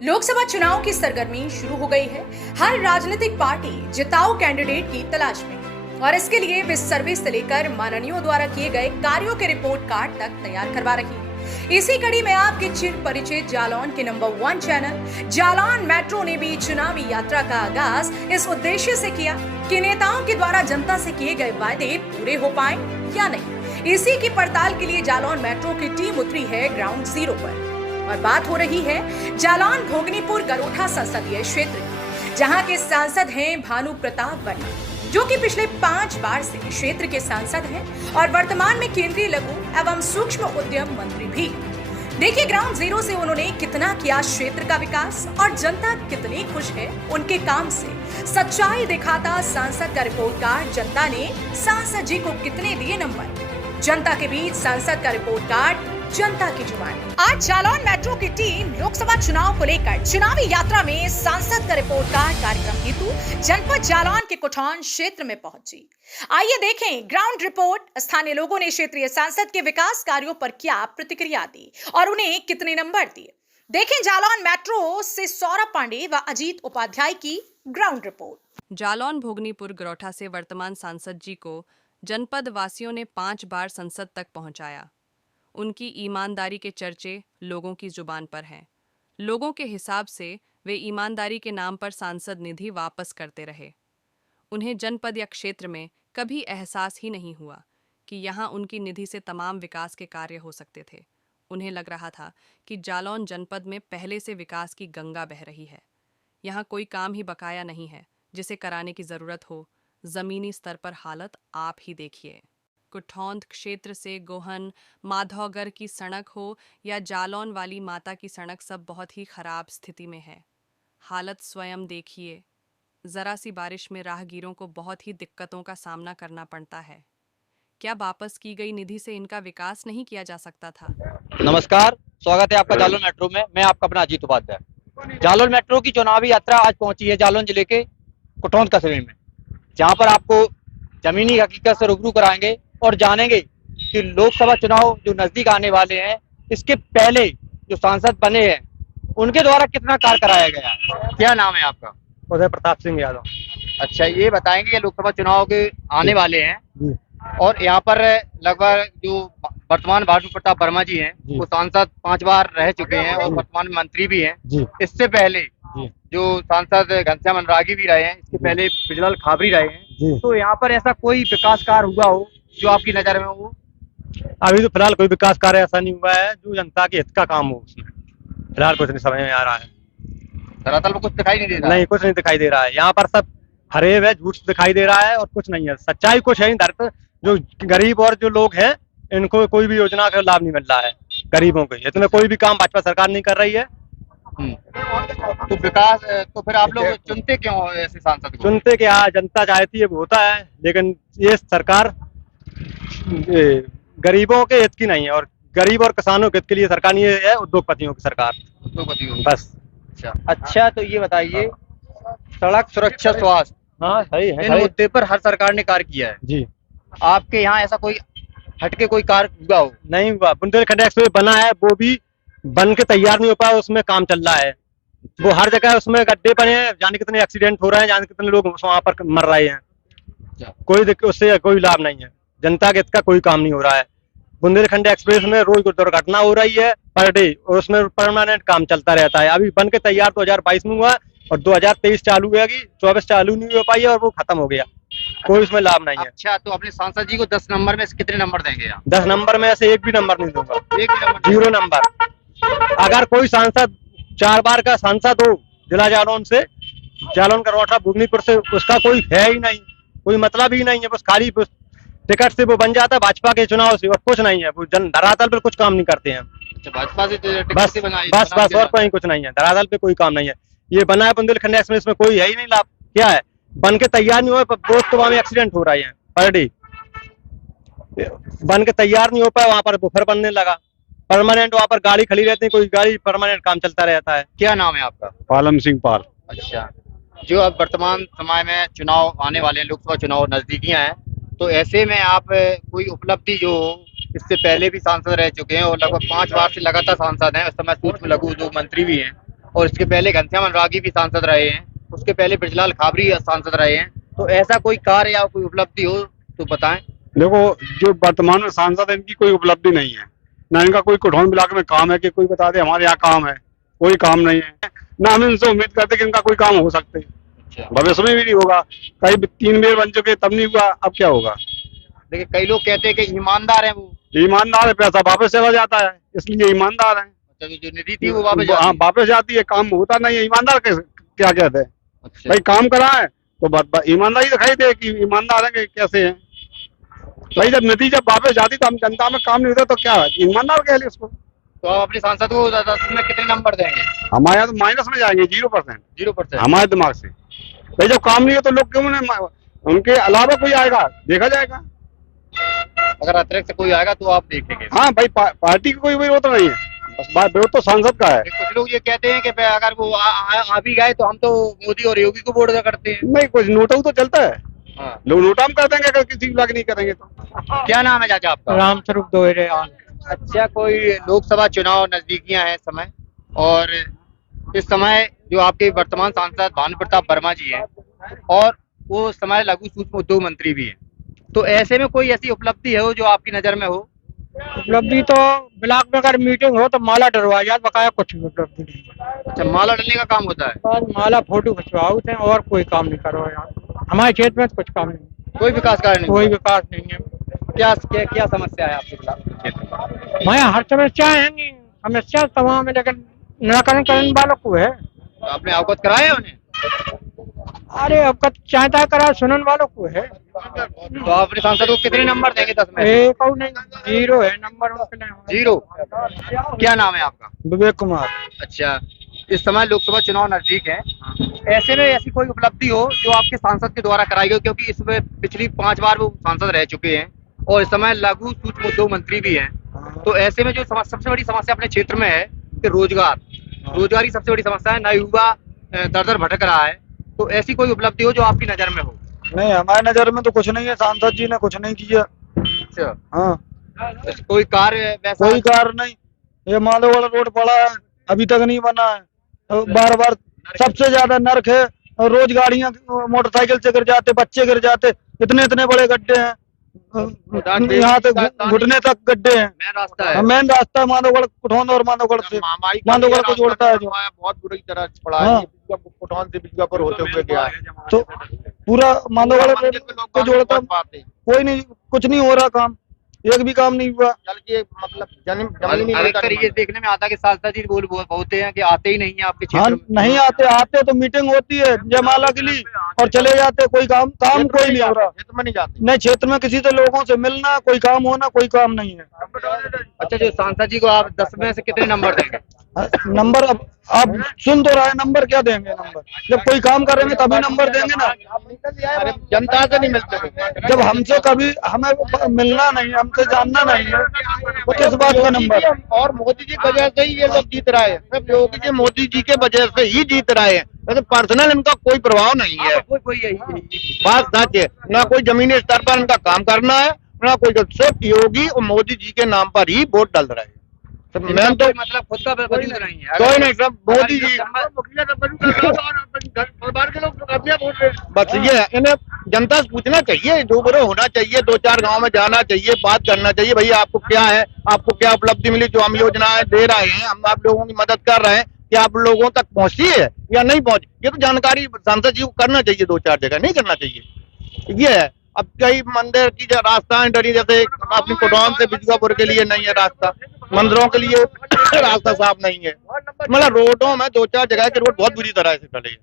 लोकसभा चुनाव की सरगर्मी शुरू हो गई है। हर राजनीतिक पार्टी जिताऊ कैंडिडेट की तलाश में है और इसके लिए वे सर्वे से लेकर माननीयों द्वारा किए गए कार्यों के रिपोर्ट कार्ड तक तैयार करवा रही है। इसी कड़ी में आपके चिर परिचित जालौन के नंबर 1 चैनल जालौन मेट्रो ने भी चुनावी यात्रा का आगाज इस उद्देश्य से किया कि नेताओं के द्वारा जनता से किए गए वादे पूरे हो पाए या नहीं। इसी की पड़ताल के लिए जालौन मेट्रो की टीम उतरी है ग्राउंड जीरो पर और बात हो रही है जालौन भोगनीपुर गरोठा संसदीय क्षेत्र की, जहां के सांसद हैं भानु प्रताप वर्मा, जो कि पिछले 5 बार से क्षेत्र के सांसद हैं और वर्तमान में केंद्रीय लघु एवं सूक्ष्म उद्यम मंत्री भी। देखिए ग्राउंड जीरो से उन्होंने कितना किया क्षेत्र का विकास और जनता कितनी खुश है उनके काम से। सच्चाई दिखाता सांसद का रिपोर्ट कार्ड, जनता ने सांसद जी को कितने दिए नंबर। जनता के बीच सांसद का रिपोर्ट कार्ड, जनता की जुबानी। आज जालौन मेट्रो की टीम लोकसभा चुनाव को लेकर चुनावी यात्रा में सांसद का रिपोर्ट कार्ड कार्यक्रम हेतु जनपद जालौन के कुठौन क्षेत्र में पहुंची। आइए देखें ग्राउंड रिपोर्ट। स्थानीय लोगों ने क्षेत्रीय सांसद के विकास कार्यों पर क्या प्रतिक्रिया दी और उन्हें कितने नंबर दिए। देखें जालौन मेट्रो से सौरभ पांडे व अजीत उपाध्याय की ग्राउंड रिपोर्ट। जालौन भोगनीपुर गरोठा से वर्तमान सांसद जी को जनपद वासियों ने 5 बार संसद तक पहुंचाया। उनकी ईमानदारी के चर्चे लोगों की जुबान पर हैं। लोगों के हिसाब से वे ईमानदारी के नाम पर सांसद निधि वापस करते रहे। उन्हें जनपद या क्षेत्र में कभी एहसास ही नहीं हुआ कि यहाँ उनकी निधि से तमाम विकास के कार्य हो सकते थे। उन्हें लग रहा था कि जालौन जनपद में पहले से विकास की गंगा बह रही है। यहाँ कोई काम ही बकाया नहीं है जिसे कराने की ज़रूरत हो। ज़मीनी स्तर पर हालत आप ही देखिए। कुठौंद क्षेत्र से गोहन माधौगर की सड़क हो या जालौन वाली माता की सड़क, सब बहुत ही खराब स्थिति में है। हालत स्वयं देखिए। ज़रा सी बारिश में राहगीरों को बहुत ही दिक्कतों का सामना करना पड़ता है। क्या वापस की गई निधि से इनका विकास नहीं किया जा सकता था? नमस्कार, स्वागत है आपका जालौन मेट्रो में। मैं आपका अपना अजीत उपाध्याय। जालौन मेट्रो की चुनावी यात्रा आज पहुंची है जालौन जिले के कुठौंद कस्बे में, जहां पर आपको जमीनी हकीकत से रूबरू कराएंगे और जानेंगे कि लोकसभा चुनाव जो नजदीक आने वाले हैं, इसके पहले जो सांसद बने हैं उनके द्वारा कितना कार्य कराया गया है। क्या नाम है आपका? उदय प्रताप सिंह यादव। अच्छा, ये बताएंगे ये लोकसभा चुनाव के आने वाले हैं और यहाँ पर लगभग जो वर्तमान भानु प्रताप वर्मा जी हैं वो सांसद 5 बार रह चुके हैं और वर्तमान मंत्री भी हैं। इससे पहले जो सांसद घनश्याम अनुरागी भी रहे हैं, इसके पहले बिजलाल खाबरी रहे हैं। तो यहाँ पर ऐसा कोई विकास कार्य हुआ हो जो आपकी नजर में हो? अभी तो फिलहाल कोई विकास कार्य ऐसा नहीं हुआ है जो जनता के हित का काम हो। उसमें फिलहाल कुछ नहीं समझ में आ रहा है। धरातल में कुछ दिखाई नहीं दे रहा? नहीं, कुछ नहीं दिखाई दे रहा है। यहाँ पर सब फरेब है, झूठ दिखाई दे रहा है और कुछ नहीं है। सच्चाई कुछ है नहीं। धरत जो गरीब और जो लोग हैं इनको कोई भी योजना का लाभ नहीं मिल रहा है। गरीबों को इसमें कोई भी काम भाजपा सरकार नहीं कर रही है। तो विकास, तो फिर आप लोग चुनते क्यों हो ऐसे सांसद को? चुनते क्या, जनता चाहती है वो होता है, लेकिन ये सरकार गरीबों के हित की नहीं है और गरीब और किसानों के हित के लिए सरकार नहीं है, उद्योगपतियों की सरकार। उद्योगपतियों बस। अच्छा, तो ये बताइए सड़क सुरक्षा, स्वास्थ्य, हाँ सही है, इन मुद्दे पर हर सरकार ने कार्य किया है जी। आपके यहाँ ऐसा कोई हटके कोई कार्य हुआ हो? नहीं हुआ। बुंदेलखंड एक्सप्रेस बना है, वो भी बन के तैयार नहीं हो पाया, उसमें काम चल रहा है। वो हर जगह उसमें गड्ढे बने हैं, जाने कितने एक्सीडेंट हो रहे हैं, जाने कितने लोग वहां पर मर रहे हैं। कोई उससे कोई लाभ नहीं है। जनता के हित का कोई काम नहीं हो रहा है। बुंदेलखंड एक्सप्रेस में रोज दुर्घटना हो रही है पर डे और उसमें परमानेंट काम चलता रहता है। अभी बन के तैयार 2022 में हुआ और 2023 चालू हुएगी, 24 चालू नहीं हो पाई है और वो खत्म हो गया। कोई उसमें लाभ नहीं है। अच्छा, तो अपने सांसद जी को 10 नंबर में से कितने नंबर देंगे आप? 10 नंबर में से एक भी नंबर नहीं दूंगा। एक भी नंबर? 0 नंबर। अगर कोई सांसद 4 बार का सांसद हो जिला जालौन से, जालौन गरोठा भोगनीपुर से, उसका कोई है ही नहीं, कोई मतलब ही नहीं है। बस खाली टिकट से वो बन जाता है भाजपा के चुनाव से और कुछ नहीं है। वो धरातल पर कुछ काम नहीं करते हैं। अच्छा, भाजपा से बस बस और कोई कुछ नहीं है। धरातल पे कोई काम नहीं है। ये बना है बुंदेलखंड एक्सप्रेस में, कोई है ही नहीं लाभ। क्या है, बन के तैयार नहीं हुआ, रोज तो वहां में एक्सीडेंट हो रहे हैं पर डे। बन के तैयार नहीं हो पाया, वहां पर बुफर बनने लगा। परमानेंट वहां पर गाड़ी खड़ी रहती है, कोई गाड़ी परमानेंट काम चलता रहता है। क्या नाम है आपका? पालम सिंह पाल। अच्छा, जो अब वर्तमान समय में चुनाव आने वाले हैं, लोकसभा चुनाव नजदीकियां हैं, तो ऐसे में आप कोई उपलब्धि जो इससे पहले भी सांसद रह चुके हैं और लगभग 5 बार से लगातार सांसद हैं, उस समय सूक्ष्म लघु उद्योग मंत्री भी हैं, और इसके पहले घनश्याम अनुरागी भी सांसद रहे हैं, उसके पहले ब्रजलाल खाबरी सांसद रहे हैं। तो ऐसा कोई कार्य या कोई उपलब्धि हो तो बताएं। देखो, जो वर्तमान में सांसद है इनकी कोई उपलब्धि नहीं है, ना इनका कोई कुठौन ब्लॉक में काम है कि कोई बता दे हमारे यहाँ काम है, कोई काम नहीं है। ना हम इनसे उम्मीद करते कि इनका कोई काम हो सकते है, भविष्य में भी नहीं होगा। कई 3 बार बन चुके तब नहीं हुआ, अब क्या होगा। देखिए कई लोग कहते हैं कि ईमानदार है वो, ईमानदार है, पैसा वापस चला जाता है, इसलिए ईमानदार है। जो निधि थी वो वापस हाँ, वापस जाती है, काम होता नहीं है। ईमानदार क्या कहते हैं भाई, काम कराए तो ईमानदारी दिखाई दे कि ईमानदार है कि कैसे है भाई। जब नतीजा वापस जाती तो हम जनता में काम नहीं होता तो क्या है, ईमानदार कह ले इसको। तो आप अपने सांसद को 10 में कितने नंबर देंगे? हमारे यहाँ तो माइनस में जाएंगे, 0%। 0% हमारे दिमाग से भाई, जब काम नहीं है तो लोग क्यों, उनके अलावा कोई आएगा देखा जाएगा। अगर अतिरिक्त कोई आएगा तो आप देखेंगे। हाँ भाई, पार्टी की कोई विरोध नहीं है, बस विरोध तो सांसद का है। कुछ लोग ये कहते हैं कि अगर वो आ भी गए तो हम तो मोदी और योगी को वोट करते हैं। नहीं, कुछ नोटा तो चलता है। हाँ। लोग नोटाम कर देंगे अगर किसी ब्लॉक नहीं करेंगे तो। क्या नाम है चाचा आपका? रामस्वरूप दोहरे। अच्छा, कोई लोकसभा चुनाव नजदीकियां हैं समय, और इस समय जो आपके वर्तमान सांसद भानु प्रताप वर्मा जी हैं और वो समय लघु सूक्ष्म उद्योग मंत्री भी हैं, तो ऐसे में कोई ऐसी उपलब्धि है जो आपकी नजर में हो? उपलब्धि तो ब्लॉक में अगर मीटिंग हो तो माला डरवा जाए, बकाया कुछ भी उपलब्धि नहीं। अच्छा, माला डलने का काम होता है? बस माला फोटो खिंचवाओ थे और कोई काम नहीं करो यार। हमारे क्षेत्र में तो कुछ काम नहीं, कोई विकास कार्य नहीं? कोई विकास नहीं है। क्या समस्या है आपके क्षेत्र में? मैं हर समस्या है नहीं, समस्या तमाम है, लेकिन निराकरण करने वालों को है। तो आपने अवगत कराया उन्हें? अरे अब चाहता करा सुनने वालों को है। तो आप अपने सांसद को कितने नंबर देंगे 10 में? एक और नहीं, 0 है नंबर उनके लिए। 0। क्या नाम है आपका? विवेक कुमार। अच्छा, इस समय लोकसभा चुनाव नजदीक है, ऐसे में ऐसी कोई उपलब्धि हो जो आपके सांसद के द्वारा कराई गई, क्योंकि इसमें पिछली 5 बार वो सांसद रह चुके हैं और इस समय लघु सूक्ष्म उद्योग मंत्री भी हैं, तो ऐसे में जो सबसे बड़ी समस्या अपने क्षेत्र में है कि रोजगार की सबसे बड़ी समस्या है, नया युवा दर भटक रहा है, तो ऐसी कोई उपलब्धि हो जो आपकी नजर में हो? नहीं, हमारे नजर में तो कुछ नहीं है, सांसद जी ने कुछ नहीं किया। अच्छा, हाँ, कोई कार्य वैसा? कोई कार्य नहीं। ये माधोवाड़ा रोड पड़ा है, अभी तक नहीं बना है। बार बार सबसे ज्यादा नर्क है, रोज गाड़ियां मोटरसाइकिल से गिर जाते, बच्चे गिर जाते, इतने बड़े गड्ढे हैं, यहाँ तक घुटने तक गड्ढे हैं। मेन रास्ता है माधोगढ़ कुठौन और माधोगढ़ से, माधोगढ़ को जोड़ता है जो बहुत बुरी तरह पड़ा है, कुठौन से बीजापुर होते हुए गया है, तो पूरा माधोगढ़ को जोड़ता है। कोई नहीं, कुछ नहीं हो रहा काम, एक भी काम नहीं हुआ। अधिकतर ये देखने में आता है कि सांसद जी बोलते हैं कि आते ही नहीं है आपके हाँ, क्षेत्र में। नहीं आते तो मीटिंग होती है जयमाला के लिए और चले जाते, कोई काम कोई नहीं हो रहा। क्षेत्र में नहीं जाते? नहीं, क्षेत्र में किसी से लोगों से मिलना, कोई काम होना, कोई काम नहीं है। अच्छा, जो सांसद जी को आप 10 में से कितने नंबर देंगे? नंबर अब आप सुन तो रहे हैं, नंबर क्या देंगे? नंबर जब कोई काम करेंगे तभी नंबर देंगे ना। अरे जनता से नहीं मिलते, जब हमसे कभी हमें मिलना नहीं, हमसे जानना नहीं है, तो किस बात का नंबर? और मोदी जी की वजह से ही ये लोग जीत रहे हैं, सिर्फ योगी जी मोदी जी के वजह से ही जीत रहे हैं, वैसे पर्सनल इनका कोई प्रभाव नहीं है। बात सच है, ना कोई जमीनी स्तर पर इनका काम करना है, ना कोई, सिर्फ योगी और मोदी जी के नाम पर ही वोट डल रहे हैं। मैं तो मतलब खुद का वजूद नहीं है, कोई नहीं, सब मोदी जी बस। ये है, इन्हें जनता से पूछना चाहिए, रूबरू होना चाहिए, 2-4 गांव में जाना चाहिए, बात करना चाहिए, भैया आपको क्या है, आपको क्या उपलब्धि मिली, जो हम योजनाएं दे रहे हैं, हम आप लोगों की मदद कर रहे हैं, क्या आप लोगों तक पहुंची है या नहीं पहुंची, ये तो जानकारी सांसद जी को करना चाहिए। 2-4 जगह नहीं करना चाहिए, ये है। अब कई मंदिर की जो रास्ता डरी, जैसे अपनी कुठौन से बिजगापुर के लिए नहीं है रास्ता, मंदिरों के लिए रास्ता साफ नहीं है, मतलब रोडों में 2-4 जगह की रोड बहुत बुरी तरह से डली है,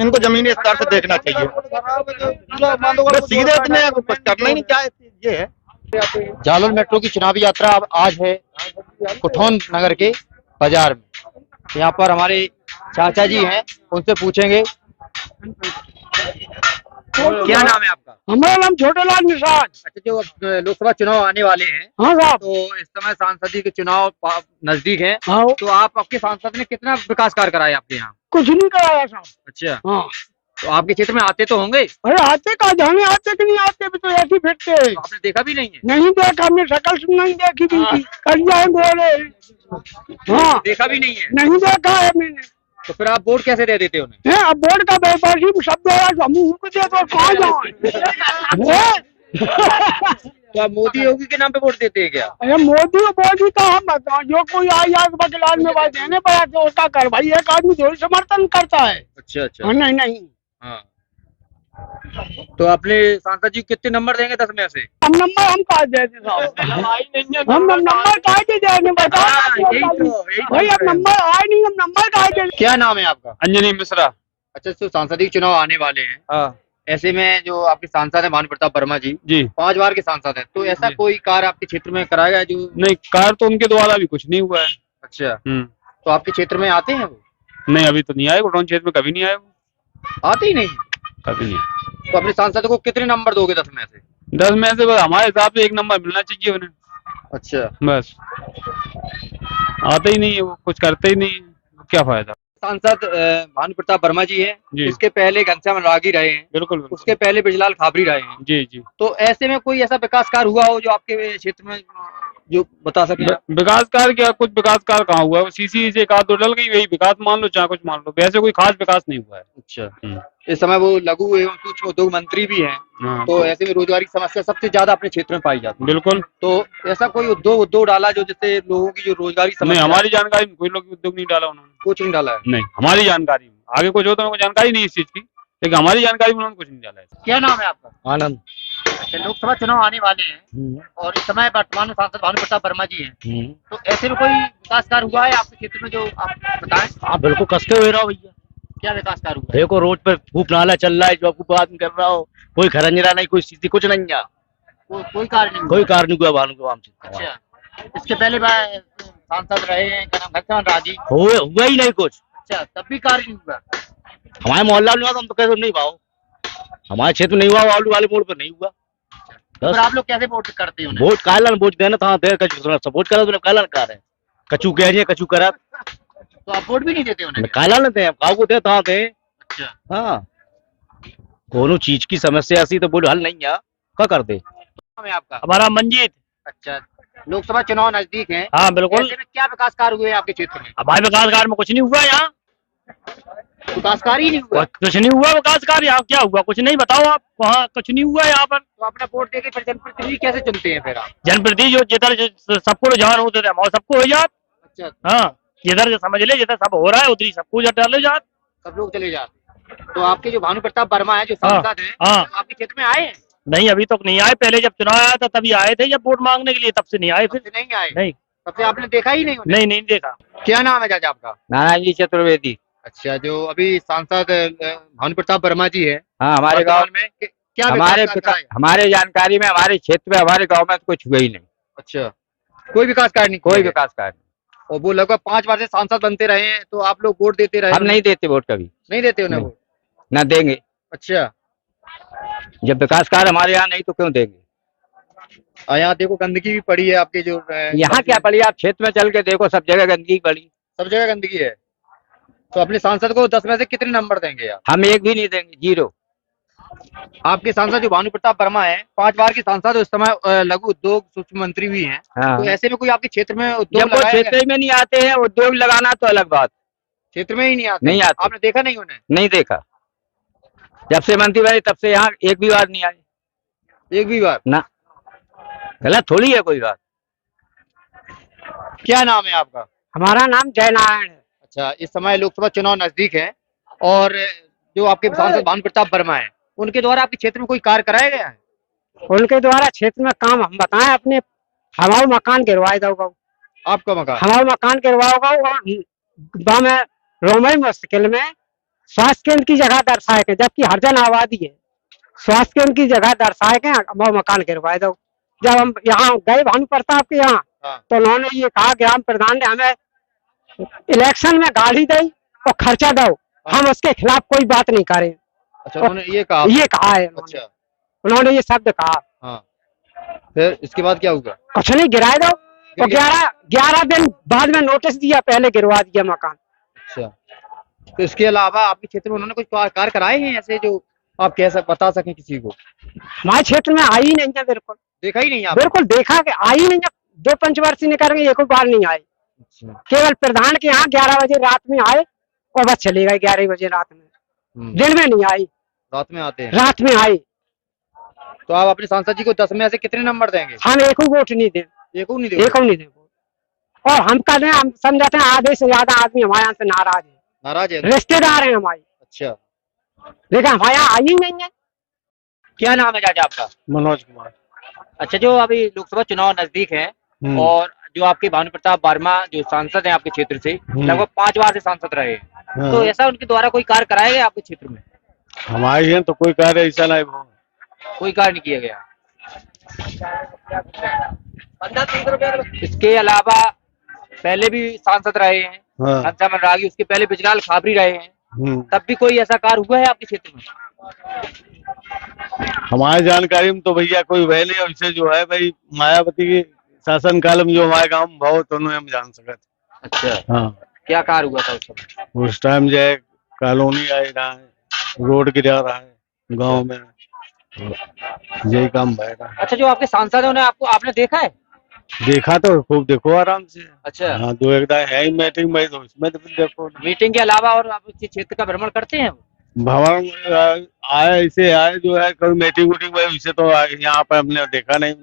इनको जमीनी स्तर से देखना चाहिए। सीधे इतने कुछ करना ही नहीं चाहते, ये है। जालौन मेट्रो की चुनावी यात्रा अब आज है कुठौन नगर के बाजार में। यहाँ पर हमारे चाचा जी हैं, उनसे पूछेंगे क्या नाम है आपका? हमारा नाम छोटेलाल निषाद। अच्छा, जो लोकसभा चुनाव आने वाले हैं, हाँ साहब। तो इस समय सांसद जी के चुनाव नजदीक हैं, हाँ, तो आप आपके सांसद ने कितना विकास कार्य कराया आपके यहाँ? कुछ नहीं कराया साहब। अच्छा, हाँ, तो आपके क्षेत्र में आते तो होंगे? अरे आते का जाने, आते कि नहीं आते भी तो ऐसे ही फिरते हैं। तो आपने देखा भी नहीं है? नहीं देखा, हमने शक्ल नहीं देखी भी, कर जाए बोले। हाँ, देखा भी नहीं है? नहीं देखा है मैंने। तो फिर आप वोट कैसे दे देते उन्हें? है अब बोर्ड का मेंबरशिप शब्द है समूह को दे तो कहाँ जाए तो आप मोदी योगी के नाम पे वोट देते हैं क्या? अरे मोदी का हम बताओ जो कोई आ जाए बगलाल में बात देने पड़ा तो उसका कर भाई एक आदमी थोड़ी समर्थन करता है। अच्छा अच्छा। हाँ, नहीं नहीं हाँ तो अपने सांसद जी को कितने नंबर देंगे 10 में से? हम नंबर हम काट देते साहब हम नंबर काट के देने बता भाई अब नंबर आए नहीं हम नंबर काट दे। क्या नाम है आपका? अंजनी मिश्रा। अच्छा तो सांसदीय चुनाव आने वाले हैं, हाँ ऐसे में जो आपके सांसद है भानु प्रताप वर्मा जी जी। 5 बार के सांसद है, तो ऐसा जी। कोई कार्य आपके क्षेत्र में कराया गया जो? नहीं, कार तो उनके द्वारा भी कुछ नहीं हुआ है। अच्छा तो आपके क्षेत्र में आते हैं वो? नहीं, अभी तो नहीं आए, कुटाऊं क्षेत्र में कभी नहीं आए वो, आते ही नहीं। कभी नहीं। तो अपने सांसद को कितने नंबर दोगे 10 में से? 10 में से बस हमारे हिसाब से 1 नंबर मिलना चाहिए उन्हें, अच्छा बस। आते ही नहीं है वो, कुछ करते ही नहीं है, क्या फायदा। सांसद भानु प्रताप वर्मा जी हैं, जी। इसके पहले घनश्याम रागी रहे हैं, बिल्कुल बिल्कुल। उसके पहले ब्रजलाल खाबरी रहे हैं। जी जी। तो ऐसे में कोई ऐसा विकास कार्य हुआ हो जो आपके क्षेत्र में जो बता सके? विकास कार्य क्या, कुछ विकास कार्य कहाँ हुआ है? सीसी से एक आध दो डल गई, वही विकास मान लो चाहे कुछ मान लो, वैसे कोई खास विकास नहीं हुआ है। अच्छा इस समय वो लघु एवं सूक्ष्म उद्योग मंत्री भी हैं, हाँ, तो ऐसे में रोजगार की समस्या सबसे ज्यादा अपने क्षेत्र में पाई जाती है। बिल्कुल। तो ऐसा कोई उद्योग डाला जो जिससे लोगों की जो रोजगार की नहीं, समस्या? हमारी जानकारी में कोई लोग उद्योग नहीं डाला उन्होंने, कुछ नहीं डाला है। नहीं हमारी जानकारी में। आगे कुछ हो तो उनको जानकारी नहीं इस चीज की, लेकिन हमारी जानकारी में उन्होंने कुछ नहीं डाला है। क्या नाम है आपका? आनंद। अच्छा, लोकसभा चुनाव आने वाले हैं और इस समय वर्तमान सांसद भानु प्रताप वर्मा जी हैं, तो ऐसे में कोई विकास कार्य हुआ है आपके क्षेत्र में जो आप बताएं? हाँ बिल्कुल कसके हो रहा हो भैया। क्या विकास कार्य हुआ है? देखो रोड पर खूब नाला चल रहा है, जो आपको बात कर रहा हो, कोई खरंजरा नहीं, कोई स्थिति कुछ नहीं है, कोई कार्य नहीं हुआ? कोई कार्य नहीं हुआ भानु को आम से। अच्छा इसके पहले सांसद रहे हैं, क्या नाम घनश्याम रागी, हुआ ही नहीं कुछ। अच्छा तब भी कार्य नहीं हुआ? हमारे मोहल्ला में हुआ तो हम तो कैसे नहीं भाव, हमारे क्षेत्र में नहीं हुआ, आलू वाले मोड़ पर नहीं हुआ। तो फिर आप लोग कैसे वोट करते हैं? वोट कालन वोट देना था, दे सपोर्ट करा तो कालन कर है, कचू कह रही है कचू करा तो आप वोट भी नहीं देते उन्हें? कालन दे काऊ को दे था दे। अच्छा हाँ कोनो चीज की समस्या ऐसी तो बोलो हल नहीं है, क्या कर दे। नाम है आपका? हमारा मंजीत। अच्छा लोकसभा चुनाव नजदीक है, हाँ बिल्कुल। ऐसे में क्या विकास कार्य हुए आपके क्षेत्र में? हमारे विकास कार्य में कुछ नहीं हुआ यहाँ, विकास कार्य ही नहीं हुआ? कुछ नहीं हुआ विकास कार्य। यहाँ क्या हुआ कुछ नहीं, बताओ आप। वहाँ कुछ नहीं हुआ यहाँ पर। तो अपना वोट देके फिर जनप्रतिनिधि कैसे चुनते हैं फिर आप? जनप्रतिनिधि जो जिधर सबको रुझान होते थे हमारे सबको हो जात। अच्छा हाँ जिधर समझ ले, जिधर सब हो रहा है उधर ही सबको डाले जात। सब लोग चले जाते। तो आपके जो भानु प्रताप वर्मा है जो सांसद हैं, हाँ। तो आपके क्षेत्र में आए हैं? नहीं अभी तक नहीं आए, पहले जब चुनाव आया था तभी आए थे, जब वोट मांगने के लिए, तब से नहीं आए फिर। तब से नहीं आए? नहीं। तब से आपने देखा ही नहीं उन्हें? नहीं नहीं देखा। क्या नाम है चाचा आपका? नारायण जी चतुर्वेदी। अच्छा जो अभी सांसद भानु प्रताप वर्मा जी है हाँ हमारे गांव वर्तमान में क्या हमारे विकास कार्य है? हमारे जानकारी में हमारे क्षेत्र में हमारे गांव में तो कुछ हुआ ही नहीं, अच्छा कोई विकास कार्य नहीं? कोई विकास कार्य नहीं। और वो लगभग 5 बार से सांसद बनते रहे हैं, तो आप लोग वोट देते रहे? हम नहीं देते वोट, कभी नहीं देते उन्हें वोट? ना देंगे। अच्छा जब विकास कार्य हमारे यहाँ नहीं तो क्यों देंगे? यहाँ देखो गंदगी भी पड़ी है आपके जो यहाँ क्या पड़ी, आप क्षेत्र में चल के देखो, सब जगह गंदगी पड़ी, सब जगह गंदगी है। तो अपने सांसद को 10 में से कितने नंबर देंगे आप? हम एक भी नहीं देंगे, 0। आपके सांसद जो भानु प्रताप वर्मा है 5 बार के सांसद, उस समय लघु उद्योग सूक्ष्म मंत्री भी हैं, हाँ। तो ऐसे में कोई आपके क्षेत्र में उद्योग जब वो लगाया क्षेत्र में नहीं आते हैं, उद्योग लगाना तो अलग बात। क्षेत्र में ही नहीं आते? नहीं आते। आपने देखा नहीं उन्हें? नहीं देखा, जब से मंत्री बने तब से यहाँ एक भी बार नहीं आए। एक भी बार? ना, गलत थोड़ी है कोई बात। क्या नाम है आपका? हमारा नाम जय नारायण है। अच्छा इस समय लोकसभा चुनाव नजदीक है और जो आपके सांसद भानु प्रताप वर्मा है, उनके द्वारा आपके क्षेत्र में कोई कार्य कराया गया है? उनके द्वारा क्षेत्र में काम हम बताएं, अपने हमारे मकान गिरवाए दो। आपका मकान? हमारे मकान गिरवाओ में रोमई मुश्किल में स्वास्थ्य केंद्र की जगह दर्शाए गए, जबकि हरजन आबादी है, स्वास्थ्य केंद्र की जगह दर्शाए गए, हमारा मकान गिरवाए दो। जब हम यहाँ गए भानु प्रताप के यहाँ, तो उन्होंने ये कहा ग्राम प्रधान ने हमें इलेक्शन में गाड़ी दी और खर्चा दो, हम उसके खिलाफ कोई बात नहीं करें। अच्छा उन्होंने ये कहा? ये कहा है अच्छा उन्होंने ये शब्द कहा। हाँ फिर इसके बाद क्या होगा? कुछ नहीं, गिराए दो। और 11 दिन बाद में नोटिस दिया, पहले गिरवा दिया मकान। अच्छा तो इसके अलावा आपके क्षेत्र में उन्होंने कुछ कार्य कराए हैं ऐसे जो आप कैसे बता सकें किसी को? हमारे क्षेत्र में आई ही नहीं है, बिल्कुल देखा ही नहीं आपने? बिल्कुल देखा कि आई ही नहीं है। 2 पंचवर्षीय करेंगे, एक बार नहीं आए। अच्छा केवल प्रधान के यहाँ 11 बजे रात में आए और बस चली गई 11 बजे रात में। दिन में नहीं आई, रात में आते हैं। रात में आई। तो आप अपने सांसद जी को 10 में से कितने नंबर देंगे? हम एक वोट नहीं दे, एक नहीं एक नहीं दे। और हम कर रहे हैं, हम समझाते हैं आधे से ज्यादा आदमी हमारे यहाँ से नाराज है, नाराज है, रिश्तेदार हैं हमारे। अच्छा, लेकिन हमारे यहाँ आई ही नहीं है। क्या नाम है चाचा आपका? मनोज कुमार। अच्छा, जो अभी लोकसभा चुनाव नजदीक है और जो आपके भानु प्रताप वर्मा जो सांसद हैं आपके क्षेत्र से, लगभग 5 बार से सांसद रहे हैं, तो ऐसा उनके द्वारा कोई कार्य कराया गया आपके क्षेत्र में? हमारे यहाँ तो कोई कार्य ऐसा नहीं, कोई कार्य नहीं किया गया। इसके अलावा पहले भी सांसद रहे हैं घनश्याम मनरागी, उसके पहले बिजलाल खाबरी रहे हैं, तब भी कोई ऐसा कार्य हुआ है आपके क्षेत्र में? हमारी जानकारी में तो भैया कोई वह नहीं। वैसे जो है भाई मायावती के शासन काल में जो हमारे गाँव में भाव तो हम जान सकते। अच्छा, हाँ, क्या कार्य हुआ था उस समय? उस टाइम जो है कॉलोनी आ रहा है, रोड गिरा रहा है गांव में, यही काम भरेगा। अच्छा, जो आपके सांसद हैं उन्हें आपने देखा है? देखा तो खूब देखो आराम से। अच्छा, हाँ, 2 एक है ही मीटिंग में, तो उसमें तो देखो। मीटिंग के अलावा और आप इस क्षेत्र का भ्रमण करते हैं? भवन आए इसे आए जो है कोई मीटिंग वूटिंग में, इसे तो यहाँ पर हमने देखा नहीं।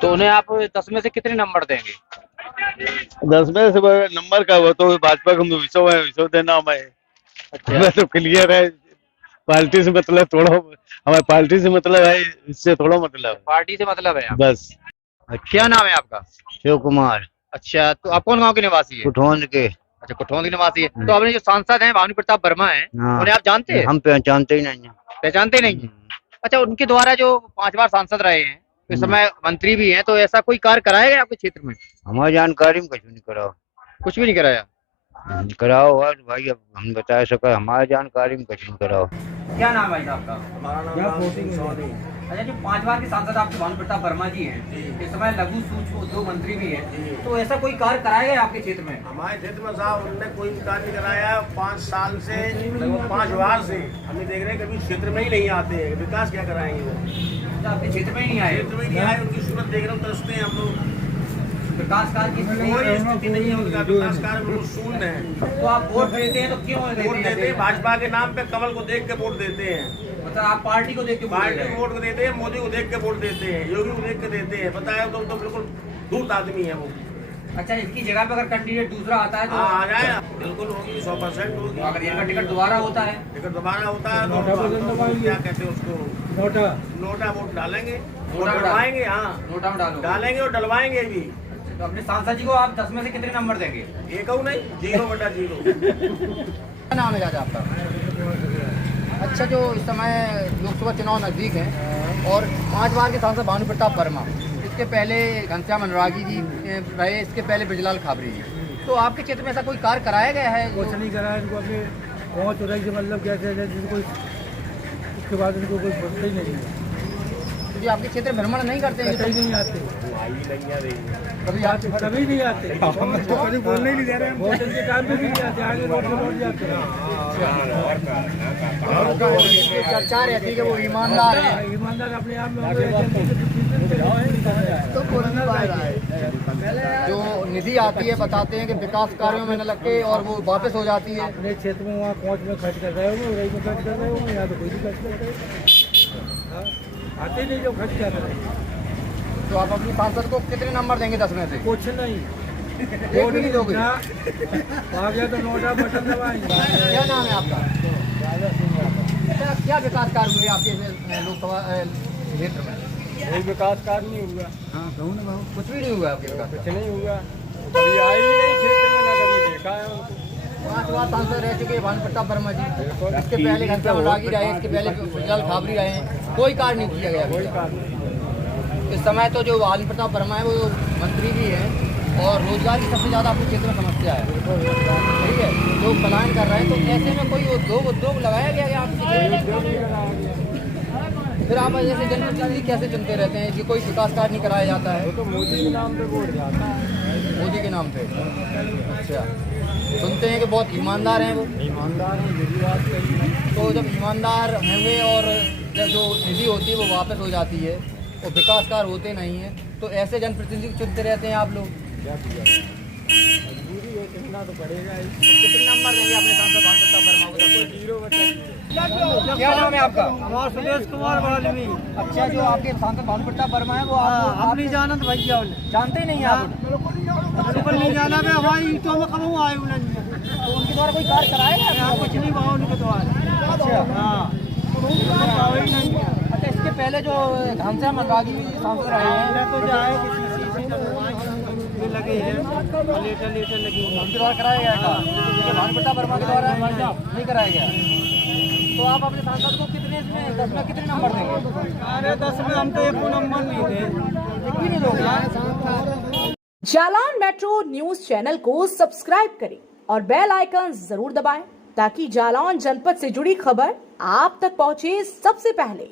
तो उन्हें आप 10 में से कितने नंबर देंगे? 10 में से नंबर का वो तो भाजपा का विषय देना हमें। अच्छा, तो क्लियर है, पार्टी से मतलब थोड़ा, हमारे पार्टी से मतलब है, इससे थोड़ा मतलब है। पार्टी से मतलब है बस। क्या नाम है आपका? शिव कुमार। अच्छा, तो आप कौन गांव के निवासी है? कुठोंद के। अच्छा, कुठोंद के निवासी है। तो अपने जो सांसद हैं भानु प्रताप वर्मा हैं, उन्हें आप जानते हैं? हम पहचानते ही नहीं है। पहचानते ही नहीं? अच्छा, उनके द्वारा जो 5 बार सांसद रहे हैं, इस समय मंत्री भी हैं, तो ऐसा कोई कार्य कराया गया आपके क्षेत्र में? हमारी जानकारी में कुछ नहीं कराओ। कुछ भी नहीं कराया? कराओ और भाई, अब हम बता सका, हमारी जानकारी में कुछ नहीं कराओ। क्या नाम है आपका? अच्छा, जो 5 बार के सांसद आपके भानु प्रताप वर्मा जी हैं, इस समय लघु सूक्ष्म उद्योग मंत्री भी हैं, तो ऐसा कोई कार्य कराया गया आपके क्षेत्र में? हमारे क्षेत्र में साहब उन्होंने कोई कार्य नहीं कराया। 5 साल से, लगभग 5 बार से हमें देख रहे हैं, कभी क्षेत्र में ही नहीं आते हैं। विकास क्या कराएंगे वो? आपके क्षेत्र में ही नहीं आए? क्षेत्र में नहीं आए, उनकी सूरत देख रहे हो, तरसते हैं हम लोग। विकास कार्य की कोई स्थिति नहीं है उनका, विकास कार्य बिल्कुल शून्य है। तो आप वोट देते हैं तो क्यों वोट देते हैं? भाजपा के नाम पे कमल को देख के वोट देते हैं। मतलब आप पार्टी को देख के पार्टी को वोट देते हैं, मोदी को देख के वोट देते हैं, योगी को देख के देते हैं। बताया तो बिल्कुल धूर्त आदमी है वो। अच्छा, इसकी जगह पे अगर कैंडिडेट दूसरा आता है तो आ जाए, बिल्कुल होगी, 100% होगी। अगर इनका टिकट दोबारा होता है, टिकट दोबारा होता है तो क्या कहते हैं उसको, नोटा वोट डालेंगे, वोट डलवाएंगे। हाँ, नोटा में डालेंगे और डलवाएंगे भी। तो अपने सांसद जी को आप 10 में से कितने नंबर देंगे? एक नहीं, 0/0। क्या नाम है चाचा आपका? अच्छा, जो इस समय लोकसभा चुनाव नजदीक है और 5 बार के सांसद भानु प्रताप वर्मा, इसके पहले घनश्याम मनरागी जी रहे, इसके पहले बिजलाल खाबरी जी, तो आपके क्षेत्र में ऐसा कोई कार्य कराया गया है? कुछ नहीं कराया इनको। अपने पहुँच रही है, मतलब कैसे कोई, उसके बाद इनको कोई पता ही नहीं है। जी, आपके क्षेत्र में भ्रमण नहीं करते हैं? कहीं नहीं आते, कभी आते, कभी नहीं आते, कभी बोलने नहीं दे रहे हैं। वोटिंग के टाइम पे भी नहीं आते, आगे लौट जाते हैं। चर्चा रहती है कि वो ईमानदार है। ईमानदार अपने आप में तो जो निधि आती है बताते हैं कि विकास कार्यों में न लगे और वो वापस हो जाती है। अपने क्षेत्र में वहाँ पहुँच में खर्च कर रहे हो, रही में खर्च कर रहे हो, यहाँ तो कोई भी खर्च कर रहे हो, आते नहीं जो खर्च कर रहे हैं। तो आप अपनी सांसद को कितने नंबर देंगे 10 में से? कुछ नहीं, वोट भी नहीं दोगे? आ गया तो नोटा बटन दबाएंगे। क्या नाम है आपका? क्या विकास कार्य हुए आपके लोकसभा क्षेत्र में? कोई विकास कार्य नहीं हुआ। हाँ, कहूँ ना, कुछ भी नहीं हुआ आपके विकास? कुछ नहीं हुआ, कभी आए ही नहीं क्षेत्र में, ना कभी देखा है उनको। 5 बार सांसद रह चुके हैं भानु प्रताप वर्मा जी, इसके पहले घनश्याम मनरागी रहे, इसके पहले बिजलाल खाबरी रहे, कोई कार्य नहीं किया गया। कोई कार्य नहीं। इस समय तो जो भानु प्रताप वर्मा है वो मंत्री भी हैं और रोजगार की सबसे ज़्यादा अपने क्षेत्र में समस्या है, ठीक है, लोग पलायन कर रहे हैं, तो ऐसे में कोई उद्योग लगाया गया है आपके? फिर आप जैसे जनप्रतिनिधि कैसे चुनते रहते हैं कि कोई विकास कार्य नहीं कराया जाता है? तो मोदी के नाम पे वोट जाता है। मोदी के नाम पे? अच्छा, सुनते हैं कि बहुत ईमानदार हैं वो? ईमानदार हैं, यही बात सही है। तो जब ईमानदार होंगे और जब जो निधि होती है वो वापस हो जाती है और विकास कार्य होते नहीं हैं, तो ऐसे जनप्रतिनिधि चुनते रहते हैं आप लोग? क्या किया, मजबूरी देखना तो पड़ेगा ही। कितने नंबर देंगे अपने सांसद भानुप्रताप वर्मा को? 0 बताइए। क्या नाम है आपका? हमारा सुरेश कुमार वाल्मीकि। अच्छा, जो आपके सांसद भानुप्रताप वर्मा है वो आप अपनी जानत भैया जानते ही नहीं हैं आप? बिल्कुल नहीं जाना मैं हमारी ईटों में कब आए उन्हें तो उनके द्वारा कोई कार्य कराया है? यहाँ कुछ नहीं हुआ उनके द्वारा। अच्छा, हाँ अच्छा, इसके पहले जो घनश्याम मंदागी सांसद रहे हैं तो जाए किसी लगे हैं लेटर लगी उनके द्वारा कराया गया था, लेकिन भानुप्रताप वर्मा के द्वारा नहीं कराया गया। तो आप अपने सांसद को कितने इसमें 10 में कितने नंबर देंगे? अरे 10 में हम तो 1 नंबर नहीं थे। नहीं दोगे? जालौन मेट्रो न्यूज चैनल को सब्सक्राइब करें और बेल आइकन जरूर दबाएं ताकि जालौन जनपद से जुड़ी खबर आप तक पहुंचे सबसे पहले।